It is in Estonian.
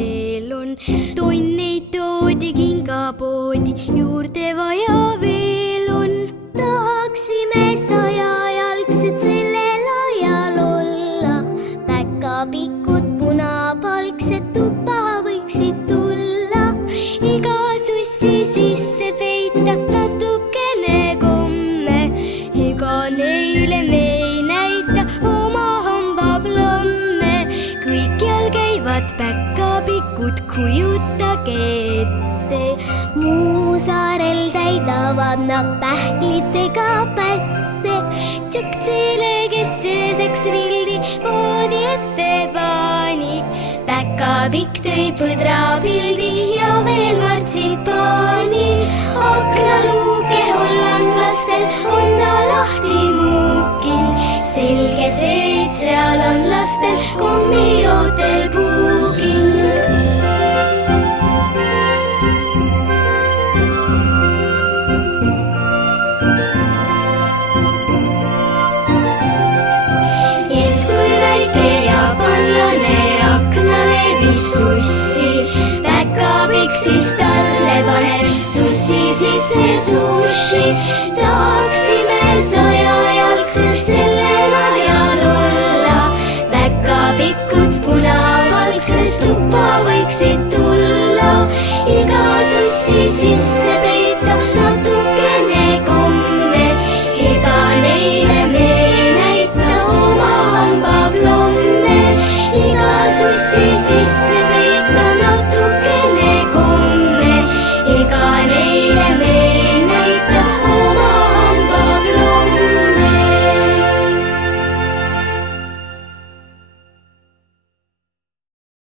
veel on. Tonneid toodi kingapoodi, juurde vaja veel on. Tahaksime 100-jalgsed sellel ajal olla. Päkapikud, punapalksed tuppa võiksid tulla. Iga sussi sisse peita natukene komme. Ega neile me ei näita oma hambaplomme. Kõikjal käivad päkapikud, kujutage ette. Muusaarel täidavad nad pähklitega pätte. Tšõktsile, kes sööseks vildi moodi ette pani. Päkapikk tõi põdrapildi ja veel martsipaani. Aknaluuke hollandlastel on ta lahti muukinud. Selge see, et seal on lastel kommijootel puukinud. Sussi, päkapikk siis talle paneb sussi sisse sushi. Tahaks